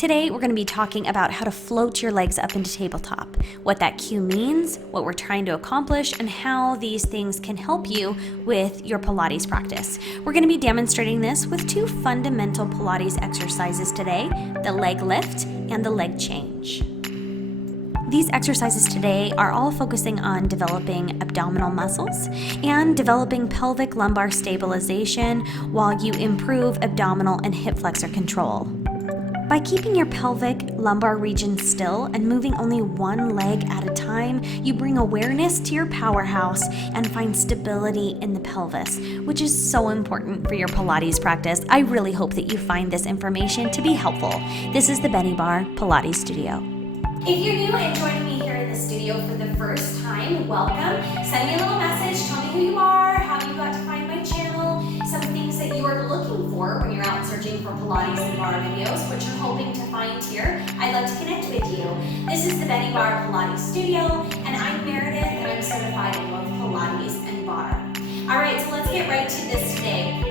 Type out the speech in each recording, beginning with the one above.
Today, we're going to be talking about how to float your legs up into tabletop, what that cue means, what we're trying to accomplish, and how these things can help you with your Pilates practice. We're going to be demonstrating this with two fundamental Pilates exercises today, the leg lift and the leg change. These exercises today are all focusing on developing abdominal muscles and developing pelvic lumbar stabilization while you improve abdominal and hip flexor control. By keeping your pelvic lumbar region still and moving only one leg at a time, you bring awareness to your powerhouse and find stability in the pelvis, which is so important for your Pilates practice. I really hope that you find this information to be helpful. This is the Bennie Barre Pilates Studio. If you're new and joining me here in the studio for the first time, welcome. Send me a little message, tell me who you are, how you got to find my channel, some things that you are looking for when you're out searching for Pilates and Barre videos, what you're hoping to find here. I'd love to connect with you. This is the Bennie Barre Pilates Studio, and I'm Meredith, and I'm certified in both Pilates and Barre. All right, so let's get right to this today.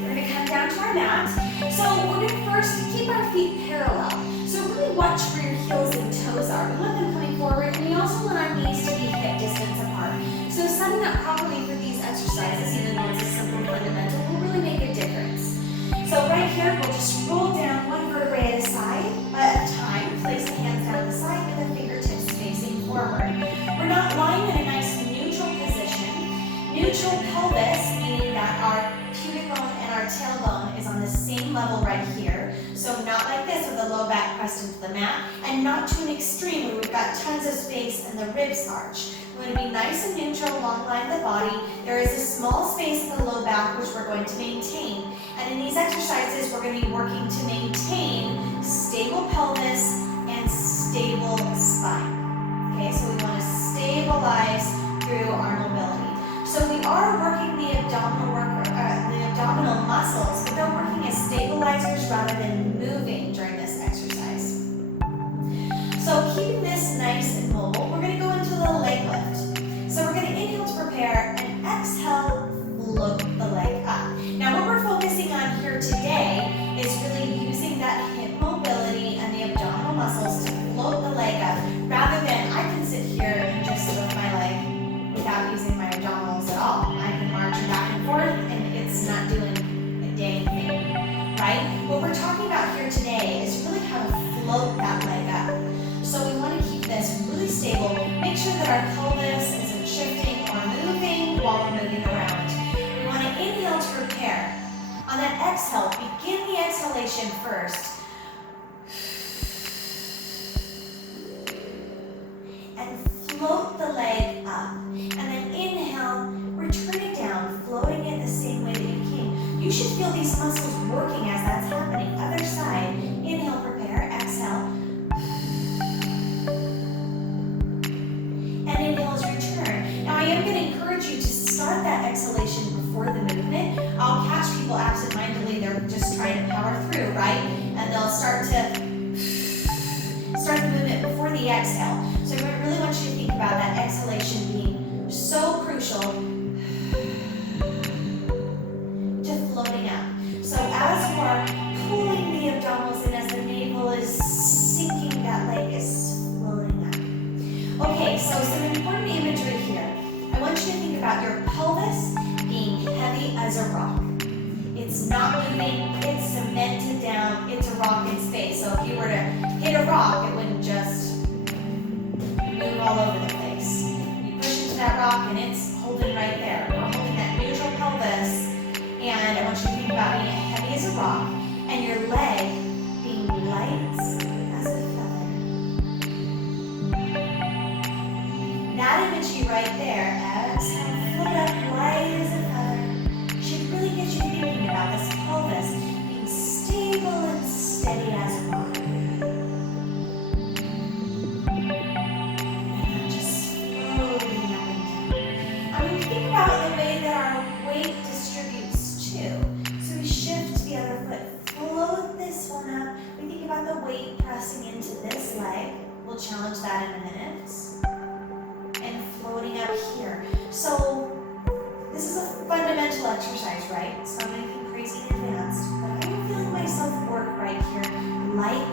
We're gonna come down to our mat. So we're gonna first keep our feet parallel. So really watch where your heels and toes are. We want them coming forward, and we also want our knees to be hip distance apart. So setting up properly for these exercises, even though it's a simple fundamental, will really make a difference. So right here, we'll just roll down one vertebrae at a time. Place the hands down the side with the fingertips facing forward. We're not lying in a nice neutral position. Neutral pelvis, meaning that our pubic bone and our tailbone is on the same level right here. So not like this with the low back pressed into the mat, and not to an extreme where we've got tons of space and the ribs arch. We're going to be nice and neutral along the line of the body. There is a small space in the low back which we're going to maintain. And in these exercises, we're going to be working to maintain stable pelvis and stable spine. Okay, so we want to stabilize through our mobility. So we are working the abdominal muscles, but they're working as stabilizers rather than moving during this exercise. So keeping this nice and mobile, we're going to go into the leg lift. So we're going to inhale to prepare and exhale, float the leg up. Now what we're focusing on here today is really using that hip mobility and the abdominal muscles to float the leg up, rather than I can sit here and just lift my leg without using my abdominals at all. I can march back and forth and it's not doing a dang thing, right? What we're talking about here today is really how to float that leg up. So we want to keep this really stable. Make sure that our pelvis isn't shifting or moving while we're moving around. We want to inhale to prepare. On that exhale, begin the exhalation first. And float the leg up. And then inhale, return it down, floating it the same way that you came. You should feel these muscles working as that's happening. Other side, inhale, prepare, exhale. And inhales, return. Now I am going to encourage you to start that exhalation before the movement. I'll catch people absent-mindedly, they're just trying to power through, right? And they'll start the movement before the exhale. So I really want you to think about that exhalation being so crucial to floating up. So as you are pulling the abdominals in, as the navel is sinking, that leg is floating up. Okay, so some important imagery here. I want you to think about your pelvis being heavy as a rock. It's not moving, it's cemented down, it's a rock in space. So if you were to hit a rock, it wouldn't just move all over the place. You push into that rock and it's holding right there. We're holding that neutral pelvis, and I want you to think about being heavy as a rock and your leg being light as a feather. That imagery right there, exhale, float up light as a feather, should really get you thinking about this pelvis being stable and steady as a rock. And just floating up and down. I mean, think about the way that our weight distributes too. So we shift the other foot, float this one up. We think about the weight pressing into this leg. We'll challenge that in a minute. And floating up here. So this is a fundamental exercise, right? It's not anything crazy and advanced, but I am feeling myself work right here. Light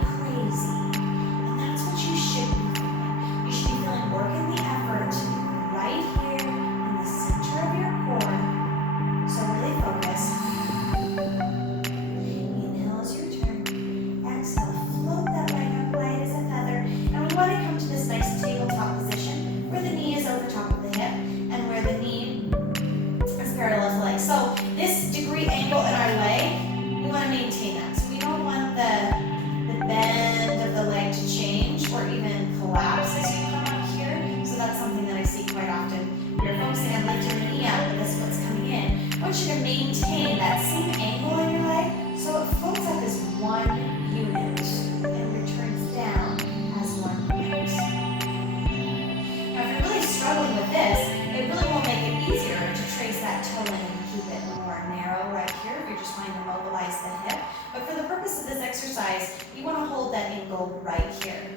just wanting to mobilize the hip. But for the purpose of this exercise, you want to hold that ankle right here.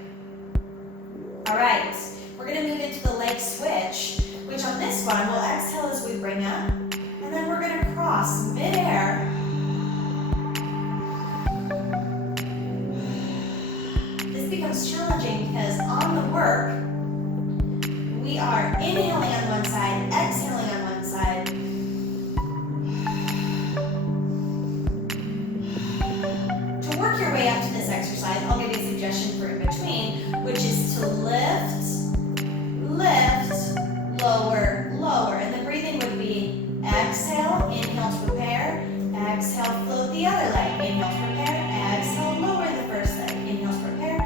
All right, we're going to move into the leg switch, which on this one, we'll exhale as we bring up, and then we're going to cross midair. This becomes challenging because on the work, we are inhaling on one side, exhaling on one side. To work your way up to this exercise, I'll give you a suggestion for in between, which is to lift, lift, lower, lower. And the breathing would be exhale, inhale to prepare, exhale, float the other leg, inhale to prepare, exhale, lower the first leg, inhale to prepare,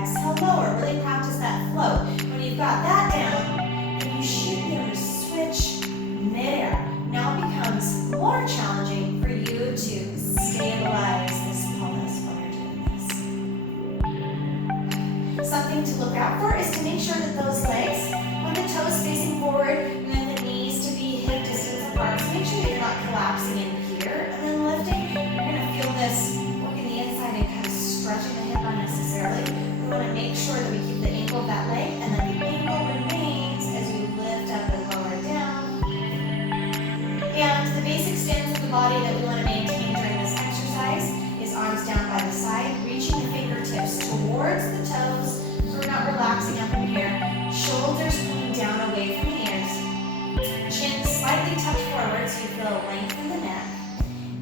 exhale, lower. Really practice that float. When you've got that down, then you should be able to switch midair. Now it becomes more challenging for you to stabilize this pelvis when you're doing this. Something to look out for is to make sure that those legs, with the toes facing forward, you want the knees to be hip distance apart. So make sure that you're not collapsing in here and then lifting. You're going to feel this working the inside and kind of stretching the hip unnecessarily. We want to make sure that we keep the ankle of that leg and then the ankle remains as you lift up and lower down. And the basic stance of the body that we want to maintain during this exercise is arms down by the side, reaching the fingertips towards the toes so we're not relaxing up in here. Shoulders coming down away from the ears. Chin slightly tucked forward so you feel a length in the neck.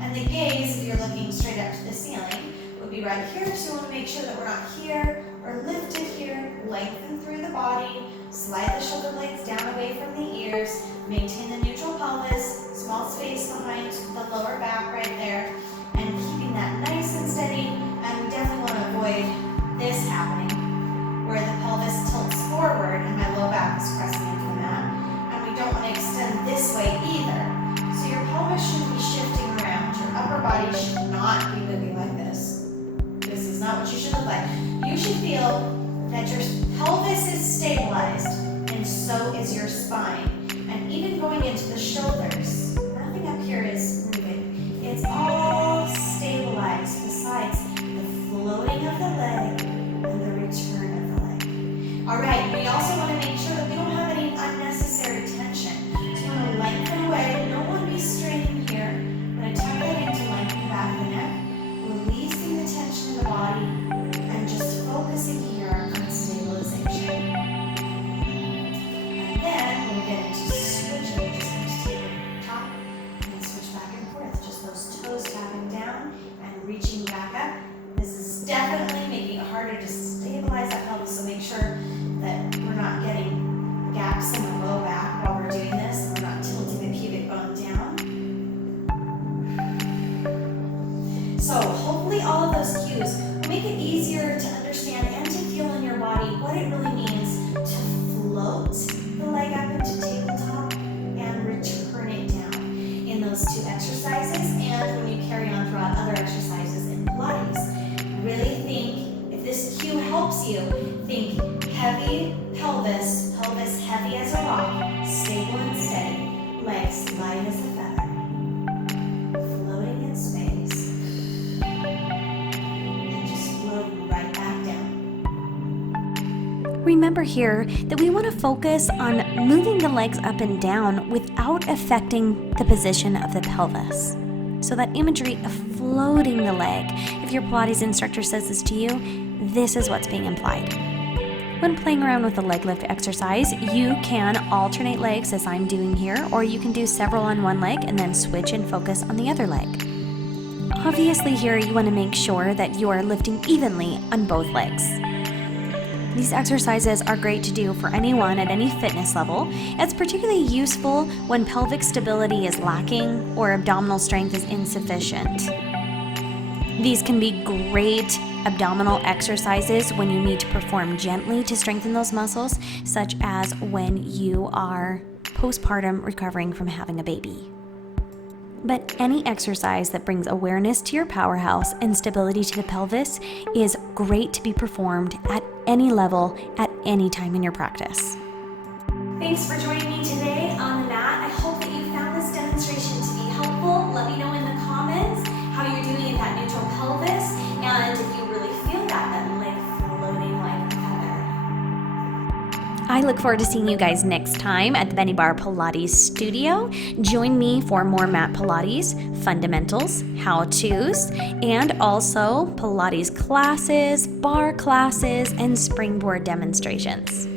And the gaze, if you're looking straight up to the ceiling, would be right here. So we want to make sure that we're not here or lifted here. Lengthen through the body. Slide the shoulder blades down away from the ears. Maintain the neutral pelvis. Small space behind the lower back right there. And keeping that nice and steady. And we definitely want to avoid this happening, where the pelvis tilts forward and my low back is pressing into the mat. And we don't want to extend this way either. So your pelvis should be shifting around. Your upper body should not be moving like this. This is not what you should look like. You should feel that your pelvis is stabilized, and so is your spine. And even going into the shoulders, nothing up here is moving. It's all stabilized besides the floating of the leg and the return of the leg. All right, we also want to make sure that we don't have any unnecessary tension. So we want to lengthen away. Don't want to be straining here. I'm going to tuck that in to lengthen the back of the neck, releasing the tension in the body, and just focusing here on stabilization. And then when we get into switching, we just need to take the top and switch back and forth. Just those toes tapping down and reaching back up. This is definitely making it harder to stabilize that pelvis, so make sure that we're not getting gaps in the low back while we're doing this, and we're not tilting the pubic bone down. So hopefully all of those cues will make it easier to understand and to feel in your body what it really means to float the leg up into tabletop and return it down in those two exercises, and when you carry on throughout other exercises in Pilates. Really think, if this cue helps you, think heavy pelvis, pelvis heavy as a rock, stable and steady, legs light as a feather, floating in space, and just floating right back down. Remember here that we want to focus on moving the legs up and down without affecting the position of the pelvis. So that imagery of floating the leg, if your Pilates instructor says this to you, this is what's being implied. When playing around with the leg lift exercise, you can alternate legs as I'm doing here, or you can do several on one leg and then switch and focus on the other leg. Obviously here you want to make sure that you are lifting evenly on both legs. These exercises are great to do for anyone at any fitness level. It's particularly useful when pelvic stability is lacking or abdominal strength is insufficient. These can be great abdominal exercises when you need to perform gently to strengthen those muscles, such as when you are postpartum recovering from having a baby. But any exercise that brings awareness to your powerhouse and stability to the pelvis is great to be performed at any level, at any time in your practice. Thanks for joining me today on the mat. I hope that you found this demonstration to be helpful. Let me know in the comments I look forward to seeing you guys next time at the Bennie Barre Pilates studio. Join me for more mat Pilates, fundamentals, how-tos, and also Pilates classes, bar classes, and springboard demonstrations.